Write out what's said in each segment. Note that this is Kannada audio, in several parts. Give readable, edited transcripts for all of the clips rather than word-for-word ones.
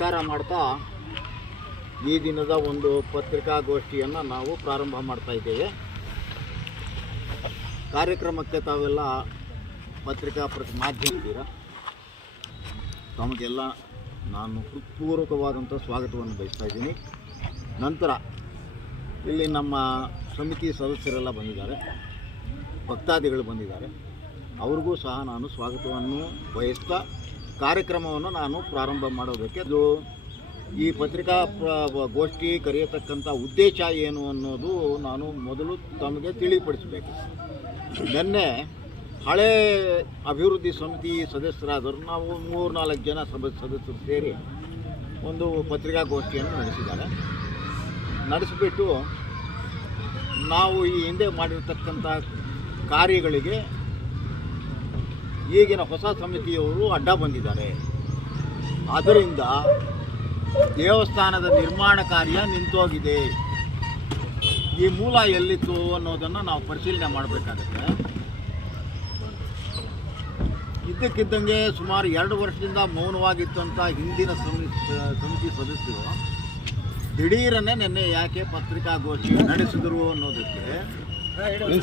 ನಮಸ್ಕಾರ ಮಾಡ್ತಾ ಈ ದಿನದ ಒಂದು ಪತ್ರಿಕಾಗೋಷ್ಠಿಯನ್ನು ನಾವು ಪ್ರಾರಂಭ ಮಾಡ್ತಾ ಇದ್ದೇವೆ. ಕಾರ್ಯಕ್ರಮಕ್ಕೆ ತಾವೆಲ್ಲ ಪತ್ರಿಕಾ ಮಾಧ್ಯಮಿದ್ದೀರ, ತಮಗೆಲ್ಲ ನಾನು ಹೃತ್ಪೂರ್ವಕವಾದಂಥ ಸ್ವಾಗತವನ್ನು ಬಯಸ್ತಾ ಇದ್ದೀನಿ. ನಂತರ ಇಲ್ಲಿ ನಮ್ಮ ಸಮಿತಿ ಸದಸ್ಯರೆಲ್ಲ ಬಂದಿದ್ದಾರೆ, ಭಕ್ತಾದಿಗಳು ಬಂದಿದ್ದಾರೆ, ಅವ್ರಿಗೂ ಸಹ ನಾನು ಸ್ವಾಗತವನ್ನು ಬಯಸ್ತಾ ಕಾರ್ಯಕ್ರಮವನ್ನು ನಾನು ಪ್ರಾರಂಭ ಮಾಡೋದಕ್ಕೆ ಈ ಪತ್ರಿಕಾ ಗೋಷ್ಠಿ ಕರೆಯತಕ್ಕಂಥ ಉದ್ದೇಶ ಏನು ಅನ್ನೋದು ನಾನು ಮೊದಲು ತಮಗೆ ತಿಳಿಪಡಿಸಬೇಕು. ನಿನ್ನೆ ಹಳೆ ಅಭಿವೃದ್ಧಿ ಸಮಿತಿ ಸದಸ್ಯರಾದರು ನಾವು 3-4 ಜನ ಸದಸ್ಯರು ಸೇರಿ ಒಂದು ಪತ್ರಿಕಾಗೋಷ್ಠಿಯನ್ನು ನಡೆಸಿಬಿಟ್ಟು ನಾವು ಈ ಹಿಂದೆ ಮಾಡಿರ್ತಕ್ಕಂಥ ಕಾರ್ಯಗಳಿಗೆ ಈಗಿನ ಹೊಸ ಸಮಿತಿಯವರು ಅಡ್ಡ ಬಂದಿದ್ದಾರೆ. ಆದ್ದರಿಂದ ದೇವಸ್ಥಾನದ ನಿರ್ಮಾಣ ಕಾರ್ಯ ನಿಂತೋಗಿದೆ. ಈ ಮೂಲ ಎಲ್ಲಿತ್ತು ಅನ್ನೋದನ್ನು ನಾವು ಪರಿಶೀಲನೆ ಮಾಡಬೇಕಾಗುತ್ತೆ. ಇದ್ದಕ್ಕಿದ್ದಂಗೆ ಸುಮಾರು 2 ವರ್ಷದಿಂದ ಮೌನವಾಗಿದ್ದಂಥ ಹಿಂದಿನ ಸಮಿತಿ ಸದಸ್ಯರು ದಿಢೀರನ್ನೇ ನಿನ್ನೆ ಯಾಕೆ ಪತ್ರಿಕಾಗೋಷ್ಠಿ ನಡೆಸಿದರು ಅನ್ನೋದಕ್ಕೆ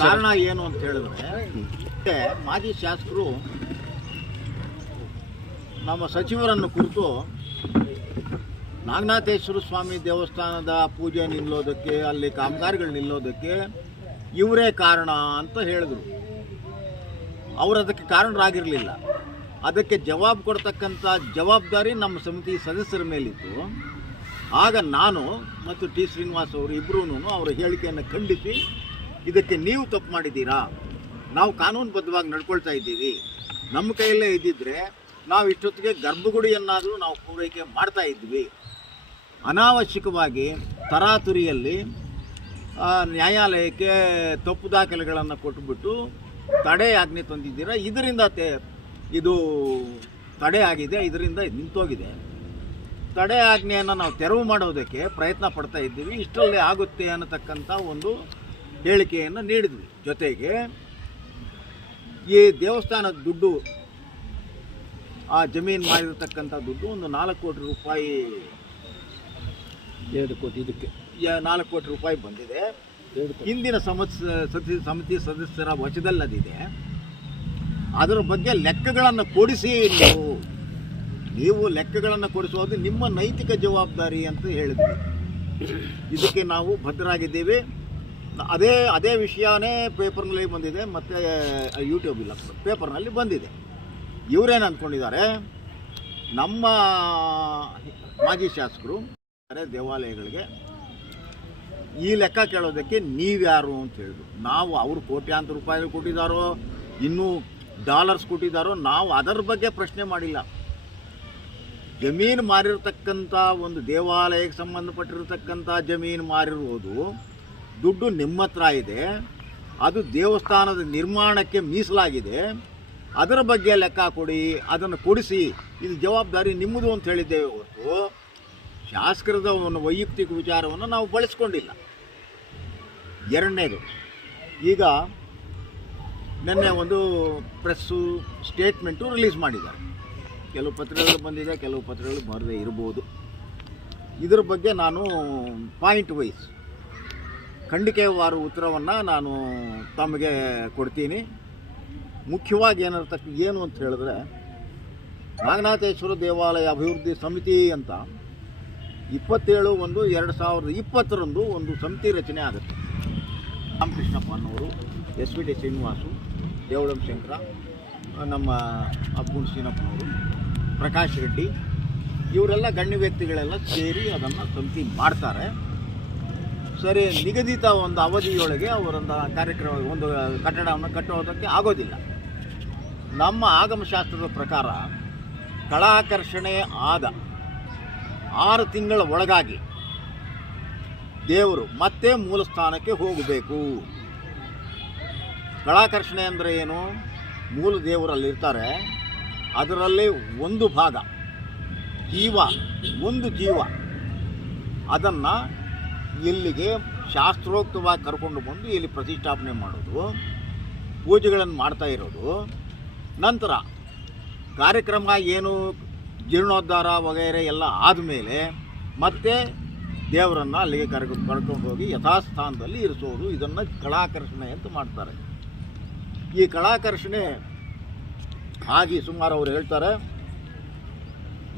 ಕಾರಣ ಏನು ಅಂತ ಹೇಳಿದ್ರೆ, ಮಾಜಿ ಶಾಸಕರು ನಮ್ಮ ಸಚಿವರನ್ನು ಕುರಿತು ನಾಗನಾಥೇಶ್ವರ ಸ್ವಾಮಿ ದೇವಸ್ಥಾನದ ಪೂಜೆ ನಿಲ್ಲೋದಕ್ಕೆ, ಅಲ್ಲಿ ಕಾಮಗಾರಿಗಳು ನಿಲ್ಲೋದಕ್ಕೆ ಇವರೇ ಕಾರಣ ಅಂತ ಹೇಳಿದರು. ಅವರು ಅದಕ್ಕೆ ಕಾರಣರಾಗಿರಲಿಲ್ಲ. ಅದಕ್ಕೆ ಜವಾಬು ಕೊಡ್ತಕ್ಕಂಥ ಜವಾಬ್ದಾರಿ ನಮ್ಮ ಸಮಿತಿ ಸದಸ್ಯರ ಮೇಲಿತ್ತು. ಆಗ ನಾನು ಮತ್ತು ಟಿ ಶ್ರೀನಿವಾಸ್ ಅವರು ಇಬ್ಬರೂ ಅವರ ಹೇಳಿಕೆಯನ್ನು ಖಂಡಿಸಿ, ಇದಕ್ಕೆ ನೀವು ತಪ್ಪು ಮಾಡಿದ್ದೀರಾ, ನಾವು ಕಾನೂನುಬದ್ಧವಾಗಿ ನಡ್ಕೊಳ್ತಾ ಇದ್ದೀವಿ, ನಮ್ಮ ಕೈಯಲ್ಲೇ ಇದ್ದಿದ್ದರೆ ನಾವು ಇಷ್ಟೊತ್ತಿಗೆ ಗರ್ಭಗುಡಿಯನ್ನಾದರೂ ನಾವು ಪೂರೈಕೆ ಮಾಡ್ತಾ ಇದ್ವಿ, ಅನಾವಶ್ಯಕವಾಗಿ ತರಾತುರಿಯಲ್ಲಿ ನ್ಯಾಯಾಲಯಕ್ಕೆ ತಪ್ಪು ದಾಖಲೆಗಳನ್ನು ಕೊಟ್ಟುಬಿಟ್ಟು ತಡೆ ಆಜ್ಞೆ ತಂದಿದ್ದೀರಾ, ಇದರಿಂದ ಇದು ತಡೆ ಆಗಿದೆ, ಇದರಿಂದ ನಿಂತೋಗಿದೆ. ತಡೆ ಆಜ್ಞೆಯನ್ನು ನಾವು ತೆರವು ಮಾಡೋದಕ್ಕೆ ಪ್ರಯತ್ನ ಪಡ್ತಾ ಇದ್ದೀವಿ, ಇಷ್ಟರಲ್ಲೇ ಆಗುತ್ತೆ ಅನ್ನತಕ್ಕಂಥ ಒಂದು ಹೇಳಿಕೆಯನ್ನು ನೀಡಿದ್ವಿ. ಜೊತೆಗೆ ಈ ದೇವಸ್ಥಾನದ ದುಡ್ಡು, ಆ ಜಮೀನು ಮಾಡಿರ್ತಕ್ಕಂಥ ದುಡ್ಡು ಒಂದು 4 ಕೋಟಿ ರೂಪಾಯಿ, 2 ಕೋಟಿ, ಇದಕ್ಕೆ 4 ಕೋಟಿ ರೂಪಾಯಿ ಬಂದಿದೆ. ಹಿಂದಿನ ಸಮಿತಿ ಸದಸ್ಯರ ವಶದಲ್ಲದಿದೆ. ಅದರ ಬಗ್ಗೆ ಲೆಕ್ಕಗಳನ್ನು ಕೊಡಿಸಿ, ನೀವು ಲೆಕ್ಕಗಳನ್ನು ಕೊಡಿಸೋದು ನಿಮ್ಮ ನೈತಿಕ ಜವಾಬ್ದಾರಿ ಅಂತ ಹೇಳಿದ್ವಿ. ಇದಕ್ಕೆ ನಾವು ಬದ್ಧರಾಗಿದ್ದೀವಿ. ಅದೇ ವಿಷಯನೇ ಪೇಪರ್ನಲ್ಲಿ ಬಂದಿದೆ, ಮತ್ತು ಯೂಟ್ಯೂಬ್ ಇಲ್ಲ, ಪೇಪರ್ನಲ್ಲಿ ಬಂದಿದೆ. ಇವರೇನು ಅಂದ್ಕೊಂಡಿದ್ದಾರೆ, ನಮ್ಮ ಮಾಜಿ ಶಾಸಕರು ದೇವಾಲಯಗಳಿಗೆ ಈ ಲೆಕ್ಕ ಕೇಳೋದಕ್ಕೆ ನೀವ್ಯಾರು ಅಂತ ಹೇಳಿದ್ರು. ನಾವು ಅವರು ಕೋಟ್ಯಾಂತರ ರೂಪಾಯಿ ಕೊಟ್ಟಿದ್ದಾರೋ, ಇನ್ನೂ ಡಾಲರ್ಸ್ ಕೊಟ್ಟಿದ್ದಾರೋ, ನಾವು ಅದರ ಬಗ್ಗೆ ಪ್ರಶ್ನೆ ಮಾಡಿಲ್ಲ. ಜಮೀನು ಮಾರಿರ್ತಕ್ಕಂಥ ಒಂದು ದೇವಾಲಯಕ್ಕೆ ಸಂಬಂಧಪಟ್ಟಿರತಕ್ಕಂಥ ಜಮೀನು ಮಾರಿರುವುದು, ದುಡ್ಡು ನಿಮ್ಮ ಹತ್ರ ಇದೆ, ಅದು ದೇವಸ್ಥಾನದ ನಿರ್ಮಾಣಕ್ಕೆ ಮೀಸಲಾಗಿದೆ, ಅದರ ಬಗ್ಗೆ ಲೆಕ್ಕ ಕೊಡಿ, ಅದನ್ನು ಕೊಡಿಸಿ, ಇದು ಜವಾಬ್ದಾರಿ ನಿಮ್ಮದು ಅಂತ ಹೇಳಿದ್ದೇವೆ ಹೊರತು ಶಾಸಕರದ ಒಂದು ವೈಯಕ್ತಿಕ ವಿಚಾರವನ್ನು ನಾವು ಬಳಸ್ಕೊಂಡಿಲ್ಲ. ಎರಡನೇದು, ಈಗ ನಿನ್ನೆ ಒಂದು ಪ್ರೆಸ್ಸು ಸ್ಟೇಟ್ಮೆಂಟು ರಿಲೀಸ್ ಮಾಡಿದ್ದಾರೆ. ಕೆಲವು ಪತ್ರಗಳು ಬಂದಿದೆ, ಕೆಲವು ಪತ್ರಗಳು ಬರದೇ ಇರ್ಬೋದು. ಇದರ ಬಗ್ಗೆ ನಾನು ಪಾಯಿಂಟ್ ವೈಸ್ ಖಂಡಿಕೆವಾರ ಉತ್ತರವನ್ನು ನಾನು ತಮಗೆ ಕೊಡ್ತೀನಿ. ಮುಖ್ಯವಾಗಿ ಏನು ಅಂತ ಹೇಳಿದ್ರೆ, ನಾಗನಾಥೇಶ್ವರ ದೇವಾಲಯ ಅಭಿವೃದ್ಧಿ ಸಮಿತಿ ಅಂತ 27/1/2020 ಒಂದು ಸಮಿತಿ ರಚನೆ ಆಗುತ್ತೆ. ರಾಮಕೃಷ್ಣಪ್ಪ ಅನ್ನೋರು, SVT ಶ್ರೀನಿವಾಸು, ದೇವಳಂ ಶಂಕರ, ನಮ್ಮ ಅಬ್ಬುಣ್ ಸೀನಪ್ಪನವರು, ಪ್ರಕಾಶ್ ರೆಡ್ಡಿ, ಇವರೆಲ್ಲ ಗಣ್ಯ ವ್ಯಕ್ತಿಗಳೆಲ್ಲ ಸೇರಿ ಅದನ್ನು ಸಮಿತಿ ಮಾಡ್ತಾರೆ. ಸರಿ, ನಿಗದಿತ ಒಂದು ಅವಧಿಯೊಳಗೆ ಅವರೊಂದು ಒಂದು ಕಟ್ಟಡವನ್ನು ಕಟ್ಟೋದಕ್ಕೆ ಆಗೋದಿಲ್ಲ. ನಮ್ಮ ಆಗಮಶಾಸ್ತ್ರದ ಪ್ರಕಾರ ಕಳಾಕರ್ಷಣೆ ಆದ 6 ತಿಂಗಳ ಒಳಗಾಗಿ ದೇವರು ಮತ್ತೆ ಮೂಲ ಸ್ಥಾನಕ್ಕೆ ಹೋಗಬೇಕು. ಕಳಾಕರ್ಷಣೆ ಅಂದರೆ ಏನು? ಮೂಲ ದೇವರಲ್ಲಿರ್ತಾರೆ, ಅದರಲ್ಲಿ ಒಂದು ಭಾಗ ಒಂದು ಜೀವ ಅದನ್ನು ಇಲ್ಲಿಗೆ ಶಾಸ್ತ್ರೋಕ್ತವಾಗಿ ಕರ್ಕೊಂಡು ಬಂದು ಇಲ್ಲಿ ಪ್ರತಿಷ್ಠಾಪನೆ ಮಾಡೋದು, ಪೂಜೆಗಳನ್ನು ಮಾಡ್ತಾ ಇರೋದು. ನಂತರ ಕಾರ್ಯಕ್ರಮ ಏನು ಜೀರ್ಣೋದ್ಧಾರ ವಗೈರೆ ಎಲ್ಲ ಆದಮೇಲೆ ಮತ್ತೆ ದೇವರನ್ನು ಅಲ್ಲಿಗೆ ಕರ್ಕೊಂಡು ಹೋಗಿ ಯಥಾಸ್ಥಾನದಲ್ಲಿ ಇರಿಸೋದು. ಇದನ್ನು ಕಳಾಕರ್ಷಣೆ ಅಂತ ಮಾಡ್ತಾರೆ. ಈ ಕಳಾಕರ್ಷಣೆ ಆಗಿ ಸುಮಾರು ಅವರು ಹೇಳ್ತಾರೆ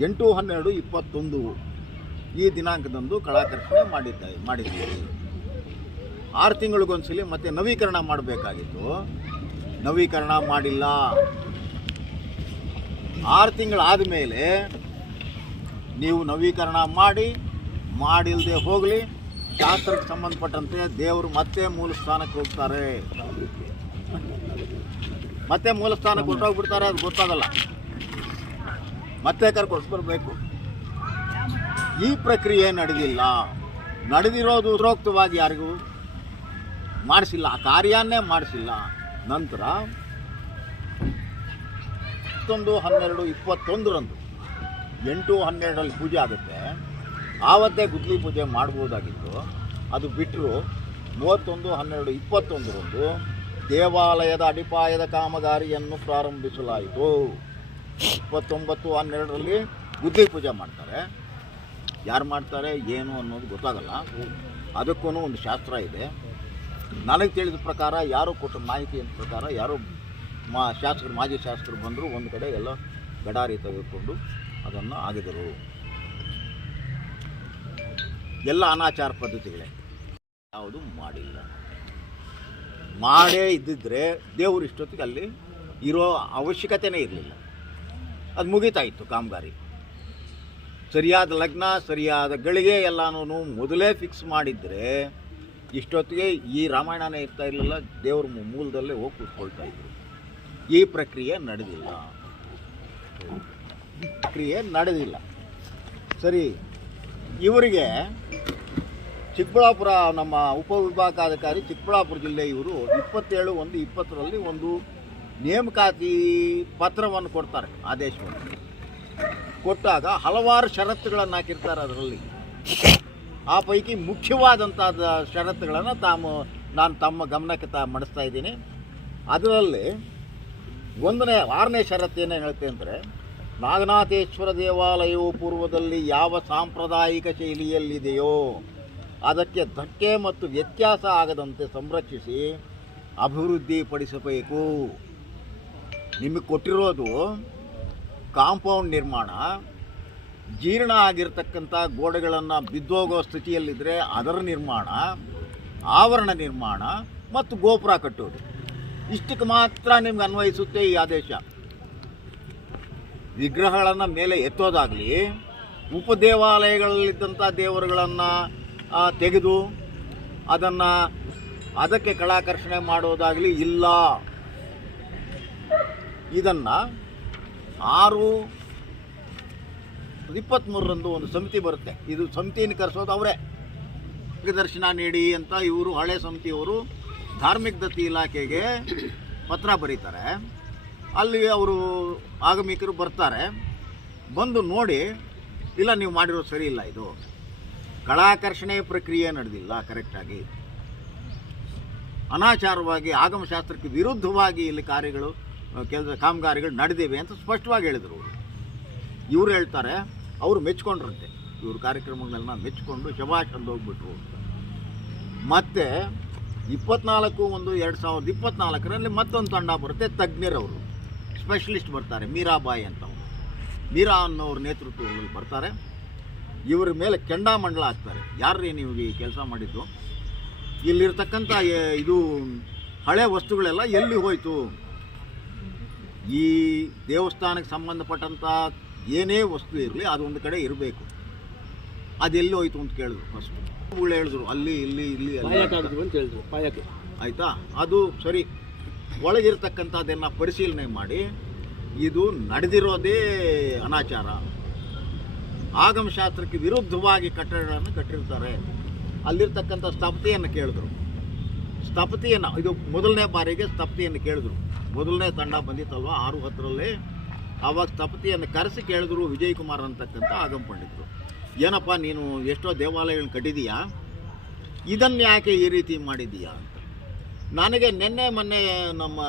8/12/21 ಈ ದಿನಾಂಕದಂದು ಕಳಾಕರ್ಷಣೆ ಮಾಡಿದ್ದೀವಿ. 6 ತಿಂಗಳಿಗೊಂದ್ಸಲಿ ಮತ್ತೆ ನವೀಕರಣ ಮಾಡಬೇಕಾಗಿತ್ತು, ನವೀಕರಣ ಮಾಡಿಲ್ಲ. 6 ತಿಂಗಳಾದ ಮೇಲೆ ನೀವು ನವೀಕರಣ ಮಾಡಿಲ್ಲದೆ ಹೋಗಲಿ, ಶಾಸ್ತ್ರಕ್ಕೆ ಸಂಬಂಧಪಟ್ಟಂತೆ ದೇವರು ಮತ್ತೆ ಮೂಲ ಸ್ಥಾನಕ್ಕೆ ಹೋಗ್ತಾರೆ. ಮತ್ತೆ ಮೂಲ ಸ್ಥಾನಕ್ಕೆ ಹೊರಟೋಗ್ಬಿಡ್ತಾರೆ, ಅದು ಗೊತ್ತಾಗಲ್ಲ, ಮತ್ತೆ ಕರ್ಕೊಡ್ಸ್ಬರ್ಬೇಕು. ಈ ಪ್ರಕ್ರಿಯೆ ನಡೆದಿರೋದು ಉತ್ರೋಕ್ತವಾಗಿ ಯಾರಿಗೂ ಮಾಡಿಸಿಲ್ಲ, ಆ ಕಾರ್ಯನ್ನೇ ಮಾಡಿಸಿಲ್ಲ. ನಂತರ 11/12/21 8/12 ಪೂಜೆ ಆಗುತ್ತೆ. ಆವತ್ತೇ ಗುದ್ಲಿ ಪೂಜೆ ಮಾಡ್ಬೋದಾಗಿತ್ತು. ಅದು ಬಿಟ್ಟರು 31/12/21 ದೇವಾಲಯದ ಅಡಿಪಾಯದ ಕಾಮಗಾರಿಯನ್ನು ಪ್ರಾರಂಭಿಸಲಾಯಿತು. 29/12 ಗುದ್ಲಿ ಪೂಜೆ ಮಾಡ್ತಾರೆ. ಯಾರು ಮಾಡ್ತಾರೆ ಏನು ಅನ್ನೋದು ಗೊತ್ತಾಗಲ್ಲ. ಅದಕ್ಕೂ ಒಂದು ಶಾಸ್ತ್ರ ಇದೆ. ನನಗೆ ತಿಳಿದ ಪ್ರಕಾರ ಯಾರೋ ಕೊಟ್ಟ ಮಾಹಿತಿಯ ಪ್ರಕಾರ ಯಾರೋ ಮಾಜಿ ಶಾಸಕರು ಬಂದರು, ಒಂದು ಕಡೆ ಎಲ್ಲ ಗಡಾರಿ ತೆಗೆದುಕೊಂಡು ಅದನ್ನು ಆಗಿದರು. ಎಲ್ಲ ಅನಾಚಾರ ಪದ್ಧತಿಗಳೇ, ಯಾವುದು ಮಾಡಿಲ್ಲ. ಮಾಡೇ ಇದ್ದಿದ್ರೆ ದೇವರು ಇಷ್ಟೊತ್ತಿಗೆ ಅಲ್ಲಿ ಇರೋ ಅವಶ್ಯಕತೆಯೇ ಇರಲಿಲ್ಲ. ಅದು ಮುಗೀತಾಯಿತ್ತು ಕಾಮಗಾರಿ. ಸರಿಯಾದ ಲಗ್ನ, ಸರಿಯಾದ ಗಳಿಗೆ ಎಲ್ಲನೂ ಮೊದಲೇ ಫಿಕ್ಸ್ ಮಾಡಿದರೆ ಇಷ್ಟೊತ್ತಿಗೆ ಈ ರಾಮಾಯಣನೇ ಇರ್ತಾ ಇರಲಿಲ್ಲ, ದೇವ್ರ ಮೂಲದಲ್ಲೇ ಹೋಗಿ ಕೂತ್ಕೊಳ್ತಾ ಇದ್ರು. ಈ ಪ್ರಕ್ರಿಯೆ ನಡೆದಿಲ್ಲ. ಸರಿ, ಇವರಿಗೆ ಚಿಕ್ಕಬಳ್ಳಾಪುರ ನಮ್ಮ ಉಪವಿಭಾಗಾಧಿಕಾರಿ ಚಿಕ್ಕಬಳ್ಳಾಪುರ ಜಿಲ್ಲೆ ಇವರು 27/1/20 ಒಂದು ನೇಮಕಾತಿ ಪತ್ರವನ್ನು ಕೊಡ್ತಾರೆ, ಆದೇಶವನ್ನು ಕೊಟ್ಟಾಗ ಹಲವಾರು ಷರತ್ತುಗಳನ್ನು ಹಾಕಿರ್ತಾರೆ. ಅದರಲ್ಲಿ ಆ ಪೈಕಿ ಮುಖ್ಯವಾದಂಥ ಷರತ್ತುಗಳನ್ನು ನಾನು ತಮ್ಮ ಗಮನಕ್ಕೆ ಮಡಿಸ್ತಾ ಇದ್ದೀನಿ. ಅದರಲ್ಲಿ 6ನೇ ಷರತ್ತು ಏನೇನು ಹೇಳುತ್ತೆ ಅಂದರೆ, ನಾಗನಾಥೇಶ್ವರ ದೇವಾಲಯವು ಪೂರ್ವದಲ್ಲಿ ಯಾವ ಸಾಂಪ್ರದಾಯಿಕ ಶೈಲಿಯಲ್ಲಿದೆಯೋ ಅದಕ್ಕೆ ಧಕ್ಕೆ ಮತ್ತು ವ್ಯತ್ಯಾಸ ಆಗದಂತೆ ಸಂರಕ್ಷಿಸಿ ಅಭಿವೃದ್ಧಿಪಡಿಸಬೇಕು. ನಿಮಗೆ ಕೊಟ್ಟಿರೋದು ಕಾಂಪೌಂಡ್ ನಿರ್ಮಾಣ, ಜೀರ್ಣ ಆಗಿರ್ತಕ್ಕಂಥ ಗೋಡೆಗಳನ್ನು ಬಿದ್ದೋಗೋ ಸ್ಥಿತಿಯಲ್ಲಿದ್ದರೆ ಅದರ ನಿರ್ಮಾಣ, ಆವರಣ ನಿರ್ಮಾಣ ಮತ್ತು ಗೋಪುರ ಕಟ್ಟೋದು. ಇಷ್ಟಕ್ಕೆ ಮಾತ್ರ ನಿಮ್ಗೆ ಅನ್ವಯಿಸುತ್ತೆ ಈ ಆದೇಶ. ವಿಗ್ರಹಗಳನ್ನು ಮೇಲೆ ಎತ್ತೋದಾಗಲಿ, ಉಪದೇವಾಲಯಗಳಲ್ಲಿದ್ದಂಥ ದೇವರುಗಳನ್ನು ತೆಗೆದು ಅದಕ್ಕೆ ಕಳಾಕರ್ಷಣೆ ಮಾಡೋದಾಗಲಿ ಇಲ್ಲ. ಇದನ್ನು 6/23 ಒಂದು ಸಮಿತಿ ಬರುತ್ತೆ. ಇದು ಸಮಿತಿಯನ್ನು ಕರೆಸೋದು ಅವರೇ. ಮಾರ್ಗದರ್ಶನ ನೀಡಿ ಅಂತ ಇವರು ಹಳೆ ಸಮಿತಿಯವರು ಧಾರ್ಮಿಕ ದತ್ತಿ ಇಲಾಖೆಗೆ ಪತ್ರ ಬರೀತಾರೆ. ಅಲ್ಲಿ ಅವರು ಆಗಮಿಕರು ಬರ್ತಾರೆ. ಬಂದು ನೋಡಿ, ಇಲ್ಲ ನೀವು ಮಾಡಿರೋದು ಸರಿ ಇಲ್ಲ, ಇದು ಕಳಾಕರ್ಷಣೆ ಪ್ರಕ್ರಿಯೆ ನಡೆದಿಲ್ಲ ಕರೆಕ್ಟಾಗಿ, ಅನಾಚಾರವಾಗಿ ಆಗಮಶಾಸ್ತ್ರಕ್ಕೆ ವಿರುದ್ಧವಾಗಿ ಇಲ್ಲಿ ಕಾಮಗಾರಿಗಳು ನಡೆದಿವೆ ಅಂತ ಸ್ಪಷ್ಟವಾಗಿ ಹೇಳಿದರು. ಇವರು ಹೇಳ್ತಾರೆ, ಅವರು ಮೆಚ್ಕೊಂಡ್ರಂತೆ, ಇವ್ರ ಕಾರ್ಯಕ್ರಮಗಳನ್ನ ಮೆಚ್ಚಿಕೊಂಡು ಶಬಾಷ್ ಅಂತ ಹೋಗ್ಬಿಟ್ರು ಅಂತ. ಮತ್ತು 24/1/2024 ಮತ್ತೊಂದು ತಂಡ ಬರುತ್ತೆ, ತಜ್ಞರವರು ಸ್ಪೆಷಲಿಸ್ಟ್ ಬರ್ತಾರೆ, ಮೀರಾಬಾಯಿ ಅಂತ. ಮೀರಾ ಅನ್ನೋರ ನೇತೃತ್ವದಲ್ಲಿ ಬರ್ತಾರೆ. ಇವರ ಮೇಲೆ ಕೆಂಡಾಮಂಡಲ ಹಾಕ್ತಾರೆ. ಯಾರ್ರೀ ನೀವು ಈ ಕೆಲಸ ಮಾಡಿದ್ದು? ಇಲ್ಲಿರ್ತಕ್ಕಂಥ ಇದು ಹಳೆ ವಸ್ತುಗಳೆಲ್ಲ ಎಲ್ಲಿ ಹೋಯಿತು? ಈ ದೇವಸ್ಥಾನಕ್ಕೆ ಸಂಬಂಧಪಟ್ಟಂಥ ಏನೇ ವಸ್ತು ಇರಲಿ ಅದೊಂದು ಕಡೆ ಇರಬೇಕು. ಅದೆಲ್ಲಿ ಹೋಯ್ತು ಅಂತ ಕೇಳಿದ್ರು. ಫಸ್ಟ್ ಹೇಳಿದ್ರು ಅಲ್ಲಿ ಇಲ್ಲಿ ಅಂತ ಹೇಳಿದ್ರು, ಪಾಯಕ್ಕೆ ಆಯಿತಾ. ಅದು ಸರಿ, ಒಳಗಿರ್ತಕ್ಕಂಥದ್ದನ್ನು ಪರಿಶೀಲನೆ ಮಾಡಿ ಇದು ನಡೆದಿರೋದೇ ಅನಾಚಾರ, ಆಗಮಶಾಸ್ತ್ರಕ್ಕೆ ವಿರುದ್ಧವಾಗಿ ಕಟ್ಟಡಗಳನ್ನು ಕಟ್ಟಿರ್ತಾರೆ. ಅಲ್ಲಿರ್ತಕ್ಕಂಥ ಸ್ಥಪತಿಯನ್ನು ಕೇಳಿದ್ರು. ಸ್ಥಪತಿಯನ್ನು, ಇದು ಮೊದಲನೇ ಬಾರಿಗೆ ಸ್ಥಪತಿಯನ್ನು ಕೇಳಿದ್ರು. ಮೊದಲನೇ ತಂಡ ಬಂದಿತ್ತಲ್ವ 6/10 ಆವಾಗ ಸ್ಥಪತಿಯನ್ನು ಕರೆಸಿ ಕೇಳಿದ್ರು. ವಿಜಯ್ ಕುಮಾರ್ ಅಂತಕ್ಕಂಥ ಆಗಮ ಪಂಡಿತರು, ಏನಪ್ಪ ನೀನು ಎಷ್ಟೋ ದೇವಾಲಯಗಳನ್ನ ಕಟ್ಟಿದೀಯಾ, ಇದನ್ನು ಯಾಕೆ ಈ ರೀತಿ ಮಾಡಿದೀಯಾ ಅಂತ. ನನಗೆ ಮೊನ್ನೆ ನಮ್ಮ